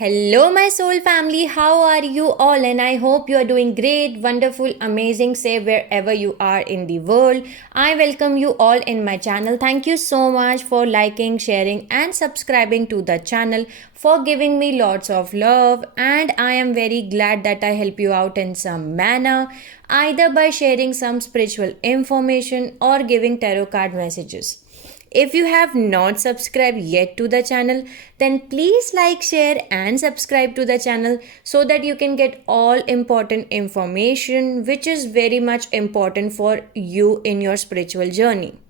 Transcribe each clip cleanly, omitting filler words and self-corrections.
Hello, my soul family. How are you all? And I hope you are doing great, wonderful, amazing, safe wherever you are in the world. I welcome you all in my channel. Thank you so much for liking, sharing, and subscribing to the channel, for giving me lots of love. And I am very glad that I help you out in some manner, either by sharing some spiritual information or giving tarot card messages. If you have not subscribed yet to the channel, then please like, share and subscribe to the channel so that you can get all important information which is very much important for you in your spiritual journey.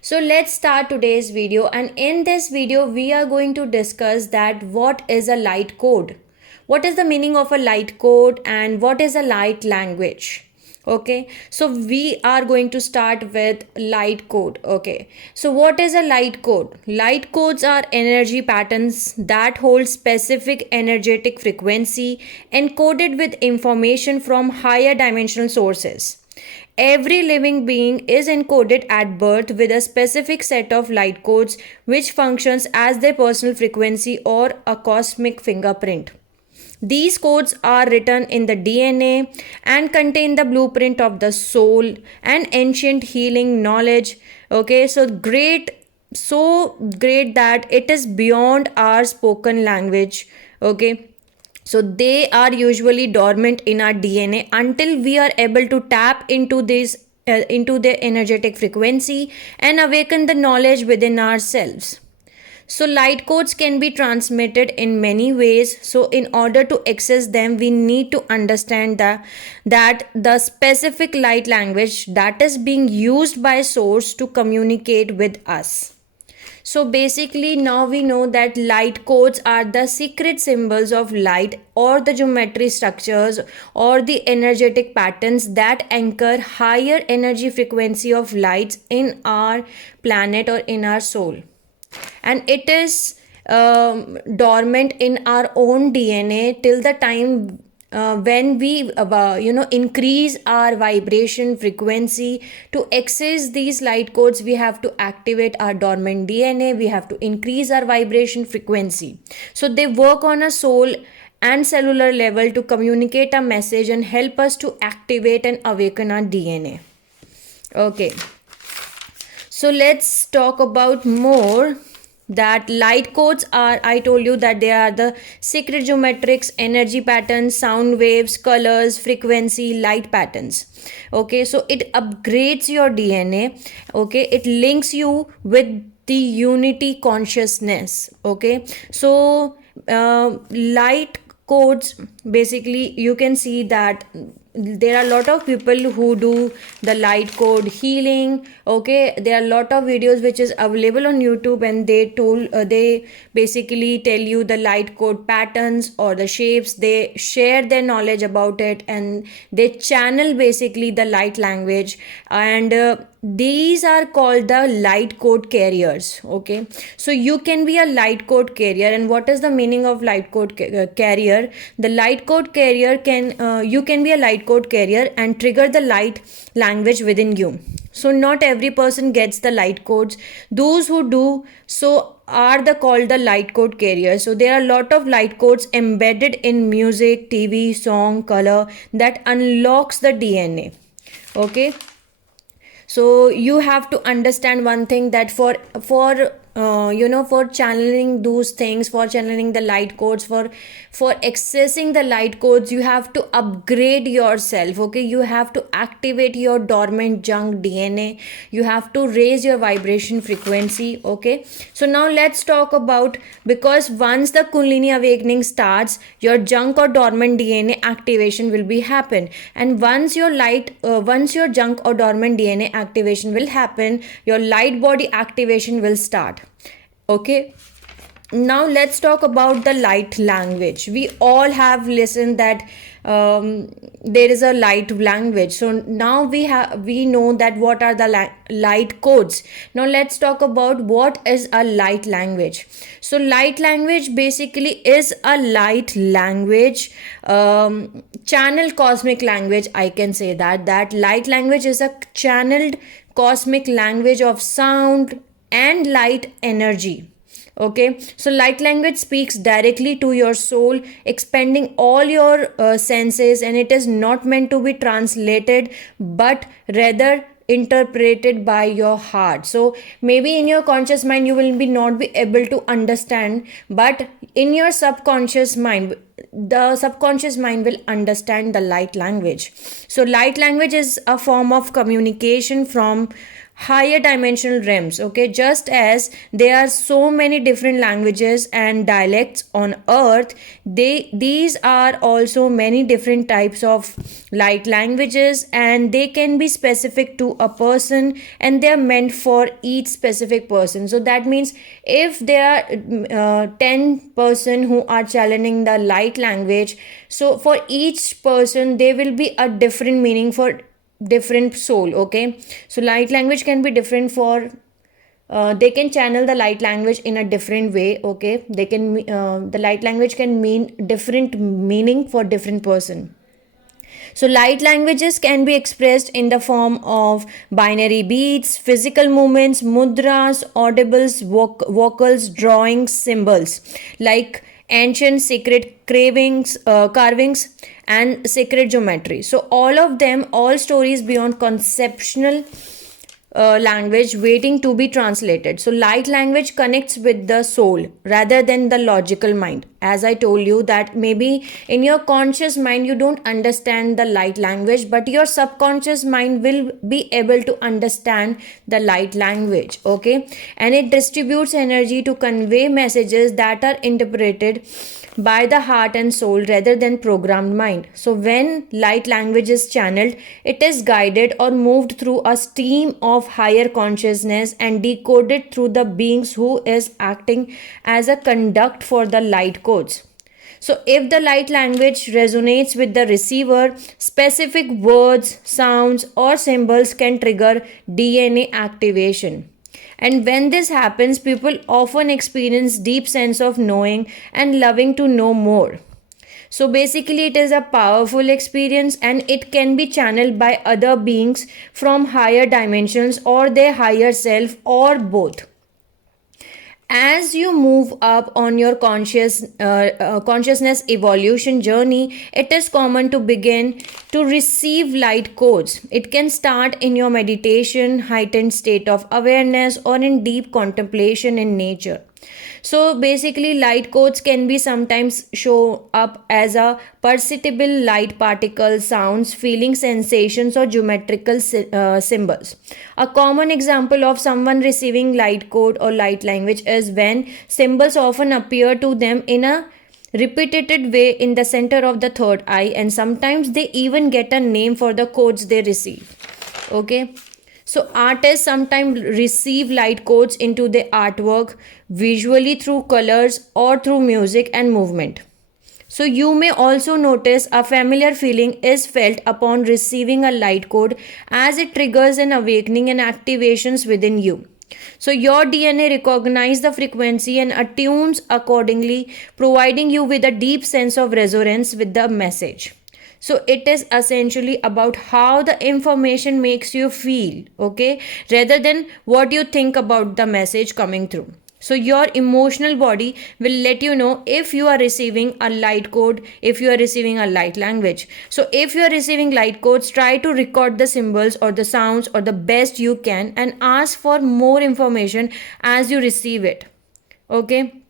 So let's start today's video, and in this video we are going to discuss that what is a light code. What is the meaning of a light code and what is a light language? Okay, so we are going to start with light code. Okay, so what is a light code? Light codes are energy patterns that hold specific energetic frequency encoded with information from higher dimensional sources. Every living being is encoded at birth with a specific set of light codes which functions as their personal frequency or a cosmic fingerprint. These codes are written in the DNA and contain the blueprint of the soul and ancient healing knowledge. Okay, so great that it is beyond our spoken language. Okay, so they are usually dormant in our DNA until we are able to tap into this into their energetic frequency and awaken the knowledge within ourselves. So light codes can be transmitted in many ways. So in order to access them, we need to understand that the specific light language that is being used by source to communicate with us. So basically now we know that light codes are the secret symbols of light or the geometry structures or the energetic patterns that anchor higher energy frequency of lights in our planet or in our soul, and it is dormant in our own DNA till the time when we increase our vibration frequency. To access these light codes, we have to activate our dormant DNA, we have to increase our vibration frequency. So they work on a soul and cellular level to communicate a message and help us to activate and awaken our DNA. Okay, so let's talk about more. That light codes are, I told you that they are the secret geometrics, energy patterns, sound waves, colors, frequency, light patterns. Okay, so it upgrades your DNA. Okay, it links you with the unity consciousness. Okay, so light codes, basically you can see that there are a lot of people who do the light code healing. Okay, there are a lot of videos which is available on YouTube, and they basically tell you the light code patterns or the shapes. They share their knowledge about it and they channel basically the light language, and these are called the light code carriers. Okay, so you can be a light code carrier. And what is the meaning of light code carrier? The light code carrier you can be a light code carrier and trigger the light language within you. So not every person gets the light codes. Those who do so are called the light code carriers. So there are a lot of light codes embedded in music, TV, song, color that unlocks the DNA. Okay, so you have to understand one thing, that for for channeling those things, for channeling the light codes, for accessing the light codes, you have to upgrade yourself. Okay, you have to activate your dormant junk DNA, you have to raise your vibration frequency. Okay, so now let's talk about, because once the Kundalini awakening starts, your junk or dormant DNA activation will be happen. And once your junk or dormant DNA activation will happen, your light body activation will start. Okay, now let's talk about the light language. We all have listened that there is a light language. So now we know that what are the light codes. Now let's talk about what is a light language. So light language basically is a light language, channel cosmic language. I can say that light language is a channeled cosmic language of sound and light energy. Okay, so light language speaks directly to your soul, expanding all your senses, and it is not meant to be translated but rather interpreted by your heart. So maybe in your conscious mind you will be not be able to understand, but in your subconscious mind, the subconscious mind will understand the light language. So light language is a form of communication from higher dimensional realms. Okay, just as there are so many different languages and dialects on earth, these are also many different types of light languages, and they can be specific to a person, and they are meant for each specific person. So that means if there are 10 person who are channeling the light language, so for each person there will be a different meaning for different soul. Okay, so light language can be different for they can channel the light language in a different way. Okay, they can the light language can mean different meaning for different person. So light languages can be expressed in the form of binary beats, physical movements, mudras, audibles, vocals, drawings, symbols like ancient sacred carvings and sacred geometry. So all of them, all stories beyond conceptual language waiting to be translated. So light language connects with the soul rather than the logical mind. As I told you that maybe in your conscious mind you don't understand the light language, but your subconscious mind will be able to understand the light language. Okay, and it distributes energy to convey messages that are interpreted by the heart and soul rather than programmed mind. So when light language is channeled, it is guided or moved through a stream of higher consciousness and decoded through the beings who is acting as a conduct for the light codes. So if the light language resonates with the receiver, specific words, sounds or symbols can trigger DNA activation. And when this happens, people often experience deep sense of knowing and loving to know more. So basically it is a powerful experience, and it can be channeled by other beings from higher dimensions or their higher self or both. As you move up on your consciousness evolution journey, it is common to begin to receive light codes. It can start in your meditation, heightened state of awareness, or in deep contemplation in nature. So basically light codes can be sometimes show up as a perceptible light particles, sounds, feeling, sensations or geometrical symbols. A common example of someone receiving light code or light language is when symbols often appear to them in a repeated way in the center of the third eye, and sometimes they even get a name for the codes they receive. Okay, so artists sometimes receive light codes into their artwork visually through colors or through music and movement. So you may also notice a familiar feeling is felt upon receiving a light code, as it triggers an awakening and activations within you. So your DNA recognizes the frequency and attunes accordingly, providing you with a deep sense of resonance with the message. So it is essentially about how the information makes you feel, okay, rather than what you think about the message coming through. So your emotional body will let you know if you are receiving a light code, if you are receiving a light language. So if you are receiving light codes, try to record the symbols or the sounds or the best you can, and ask for more information as you receive it. Okay,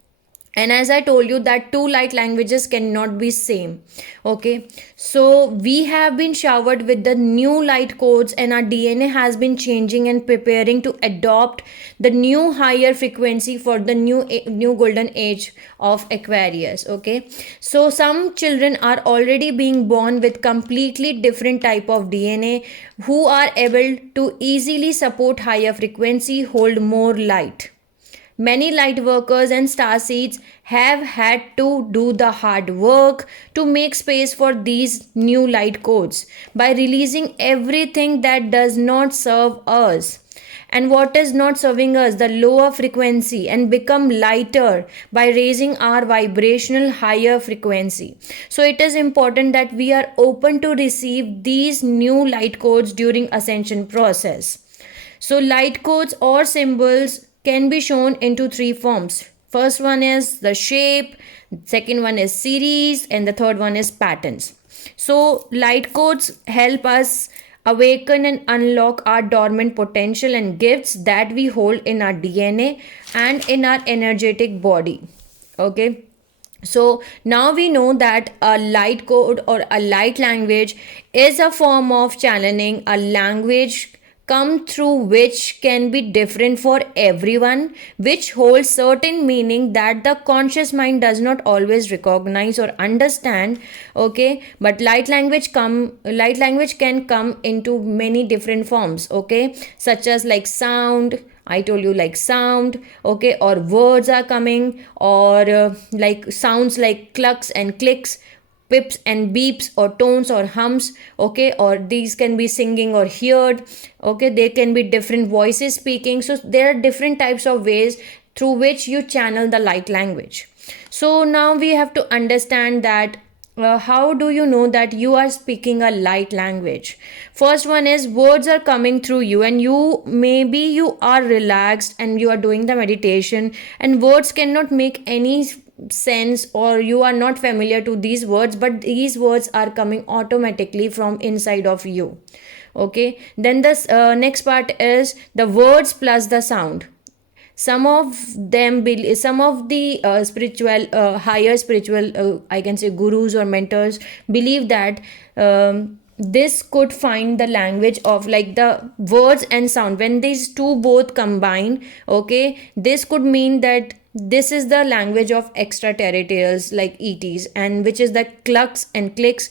and as I told you that two light languages cannot be same. Okay, so we have been showered with the new light codes, and our DNA has been changing and preparing to adopt the new higher frequency for the new golden age of Aquarius. Okay, so some children are already being born with completely different type of DNA, who are able to easily support higher frequency, hold more light. Many light workers and starseeds have had to do the hard work to make space for these new light codes by releasing everything that does not serve us and what is not serving us, the lower frequency, and become lighter by raising our vibrational higher frequency. So it is important that we are open to receive these new light codes during ascension process. So light codes or symbols can be shown into three forms: First one is the shape, second one is series, and the third one is patterns. So light codes help us awaken and unlock our dormant potential and gifts that we hold in our DNA and in our energetic body. Okay, so now we know that a light code or a light language is a form of channeling, a language come through which can be different for everyone, which holds certain meaning that the conscious mind does not always recognize or understand. Okay, but light language can come into many different forms, okay, such as like sound. I told you, like sound, okay, or words are coming, or like sounds like clucks and clicks, pips and beeps, or tones or hums, okay, or these can be singing or heard, okay, they can be different voices speaking. So there are different types of ways through which you channel the light language. So now we have to understand that how do you know that you are speaking a light language? First one is words are coming through you, and you are relaxed and you are doing the meditation, and words cannot make any sense, or you are not familiar to these words, but these words are coming automatically from inside of you. Okay, then the next part is the words plus the sound. Some of the spiritual higher spiritual, I can say, gurus or mentors believe that this could find the language of like the words and sound. When these two both combine, okay, this could mean that this is the language of extraterrestrials like ETs, and which is the clucks and clicks,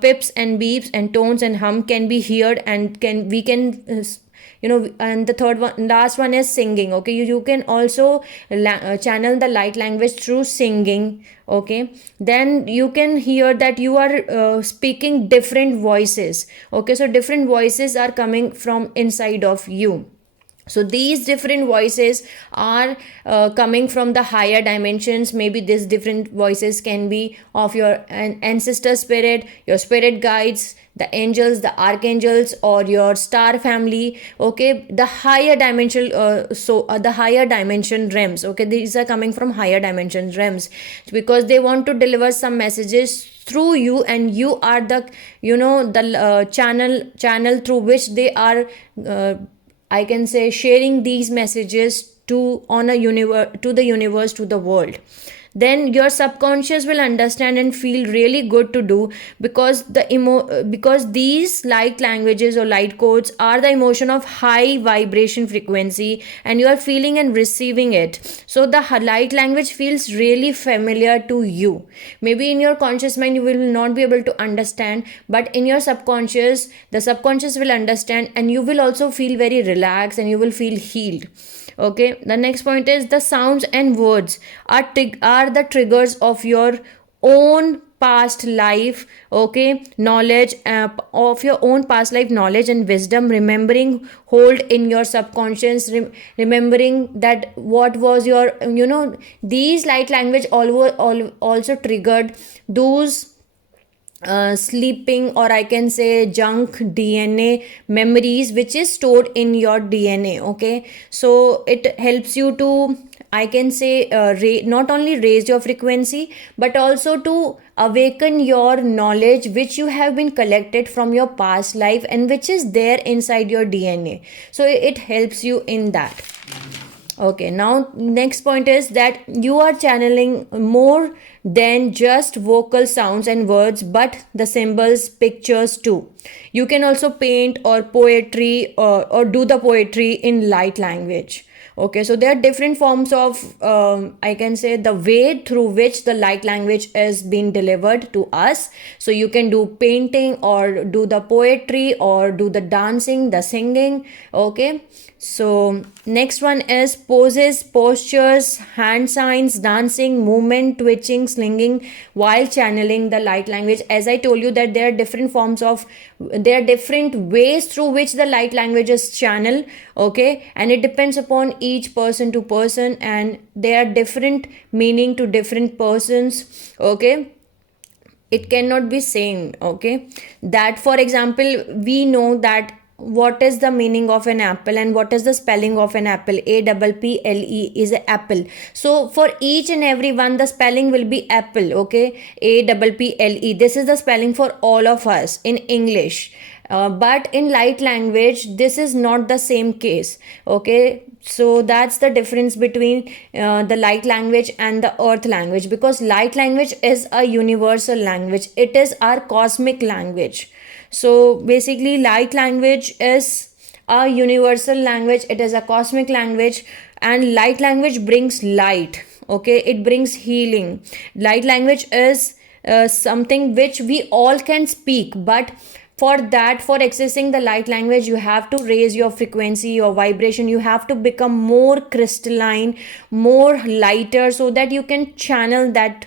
pips and beeps and tones and hum can be heard, and can we can and the third one, last one is singing. Okay, you can also channel the light language through singing. Okay, then you can hear that you are speaking different voices. Okay, so different voices are coming from inside of you. So these different voices are coming from the higher dimensions. Maybe these different voices can be of your ancestor spirit, your spirit guides, the angels, the archangels, or your star family. Okay, the higher dimension, the higher dimension realms. Okay, these are coming from higher dimension realms because they want to deliver some messages through you, and you are the the channel through which they are I can say sharing these messages to on a universe, to the universe, to the world. Then your subconscious will understand and feel really good to do, because because these light languages or light codes are the emotion of high vibration frequency, and you are feeling and receiving it. So the light language feels really familiar to you. Maybe in your conscious mind you will not be able to understand, but in your subconscious, the subconscious will understand, and you will also feel very relaxed and you will feel healed. Okay, the next point is the sounds and words are the triggers of your own past life, okay, knowledge, of your own past life knowledge and wisdom, remembering hold in your subconscious, remembering that what was your these light language also triggered those sleeping, or I can say junk DNA memories which is stored in your DNA. Okay, so it helps you to, I can say, not only raise your frequency but also to awaken your knowledge which you have been collected from your past life and which is there inside your DNA. So it helps you in that. Okay, now next point is that you are channeling more than just vocal sounds and words, but the symbols, pictures too. You can also paint or poetry, or do the poetry in light language. Okay, so there are different forms of I can say the way through which the light language is being delivered to us. So you can do painting, or do the poetry, or do the dancing, the singing. Okay, so next one is poses, postures, hand signs, dancing, movement, twitching, slinging while channeling the light language. As I told you that there are different ways through which the light language is channeled. Okay, and it depends upon each person to person, and there are different meaning to different persons. Okay, it cannot be same. Okay, that for example, we know that what is the meaning of an apple and what is the spelling of an apple. APPLE is an apple. So for each and every one, the spelling will be apple. Okay, APPLE, this is the spelling for all of us in English. But in light language, this is not the same case. Okay, so that's the difference between the light language and the earth language, because light language is a universal language, it is our cosmic language. So basically, light language is a universal language, it is a cosmic language, and light language brings light. Okay, it brings healing. Light language is something which we all can speak, but for that, for accessing the light language, you have to raise your frequency, your vibration, you have to become more crystalline, more lighter, so that you can channel that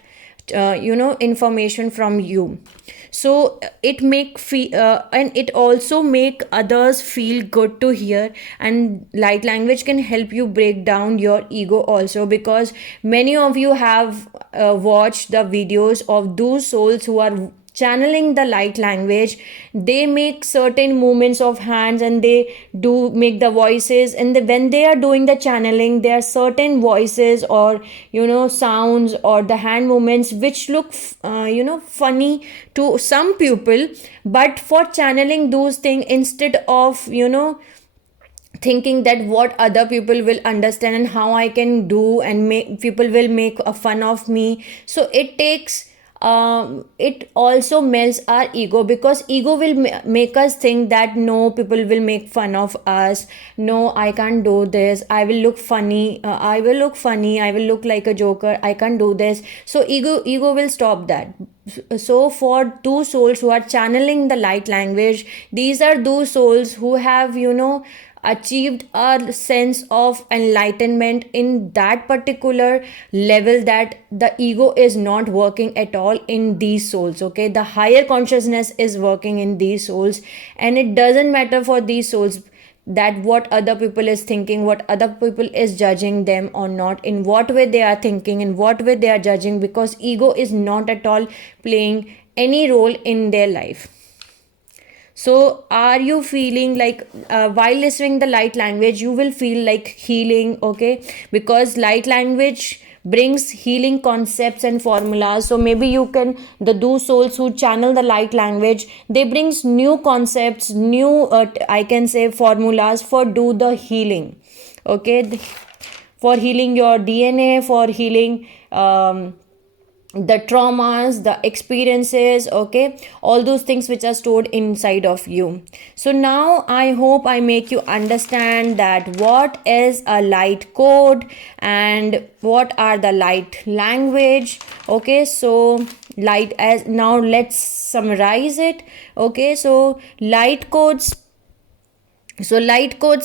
information from you. So and it also make others feel good to hear. And light language can help you break down your ego also, because many of you have watched the videos of those souls who are channeling the light language. They make certain movements of hands, and they do make the voices, and when they are doing the channeling, there are certain voices or sounds or the hand movements which look funny to some people. But for channeling those things, instead of thinking that what other people will understand and how I can do, and make people will make a fun of me, so it also melts our ego, because ego will make us think that no, people will make fun of us, no, I can't do this, I will look funny, I will look like a joker, I can't do this. So ego will stop that. So for two souls who are channeling the light language, these are those souls who have achieved a sense of enlightenment in that particular level, that the ego is not working at all in these souls. Okay, the higher consciousness is working in these souls, and it doesn't matter for these souls that what other people is thinking, what other people is judging them or not, in what way they are thinking, in what way they are judging, because ego is not at all playing any role in their life. So are you feeling like while listening the light language, you will feel like healing? Okay, because light language brings healing concepts and formulas. So maybe you can, the those souls who channel the light language, they brings new concepts, new I can say formulas for do the healing. Okay, for healing your DNA, for healing the traumas, the experiences, okay, all those things which are stored inside of you. So now I hope I make you understand that what is a light code and what are the light language. Okay, so light, as now let's summarize it. Okay, so light codes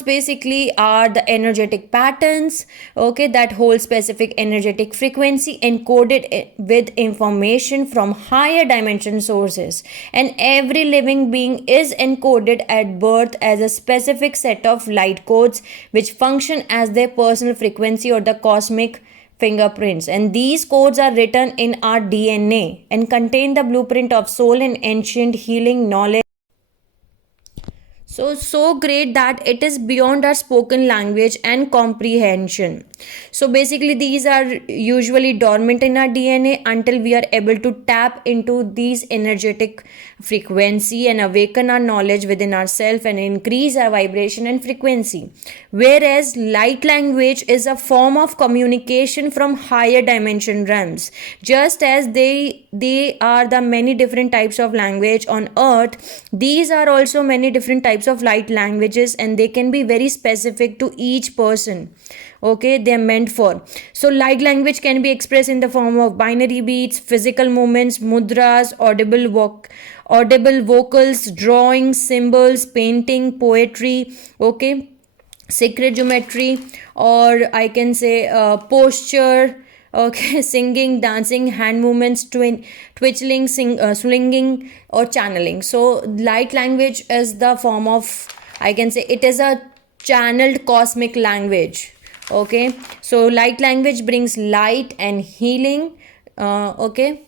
basically are the energetic patterns, okay, that hold specific energetic frequency encoded with information from higher dimension sources. And every living being is encoded at birth as a specific set of light codes which function as their personal frequency or the cosmic fingerprints. And these codes are written in our DNA and contain the blueprint of soul and ancient healing knowledge. So great that it is beyond our spoken language and comprehension. So basically, these are usually dormant in our DNA until we are able to tap into these energetic frequency and awaken our knowledge within ourselves and increase our vibration and frequency. Whereas light language is a form of communication from higher dimension realms. Just as they are the many different types of language on earth, these are also many different types of light languages, and they can be very specific to each person. Okay, they're meant for. So light language can be expressed in the form of binary beats, physical movements, mudras, audible vocals, drawing, symbols, painting, poetry, okay, sacred geometry, or I can say posture, okay, singing, dancing, hand movements, twitching, swinging, or channeling. So light language is the form of, I can say, it is a channeled cosmic language. Okay, so light language brings light and healing, okay,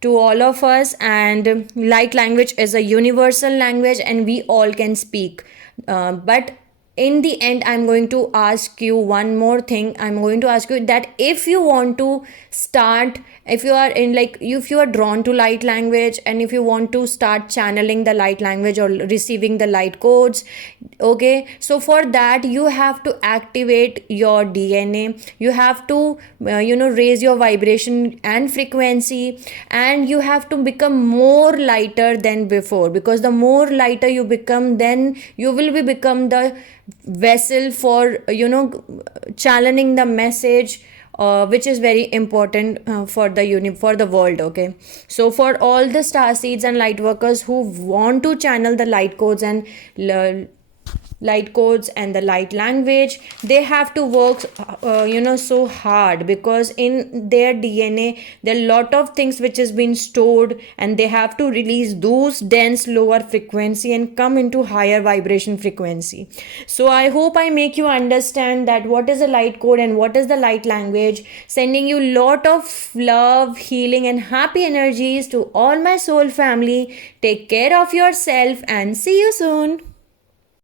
to all of us. And light language is a universal language, and we all can speak. But in the end, I'm going to ask you one more thing. I'm going to ask you that if you want to start, if you are in like, if you are drawn to light language, and if you want to start channeling the light language or receiving the light codes, okay, so for that you have to activate your DNA. You have to raise your vibration and frequency, and you have to become more lighter than before, because the more lighter you become, then you will be become the vessel for channeling the message, which is very important for for the world. Okay, so for all the star seeds and light workers who want to channel the light codes and light codes and the light language, they have to work so hard, because in their DNA there are a lot of things which has been stored, and they have to release those dense lower frequency and come into higher vibration frequency. So I hope I make you understand that what is a light code and what is the light language. Sending you lot of love, healing and happy energies to all my soul family. Take care of yourself and see you soon.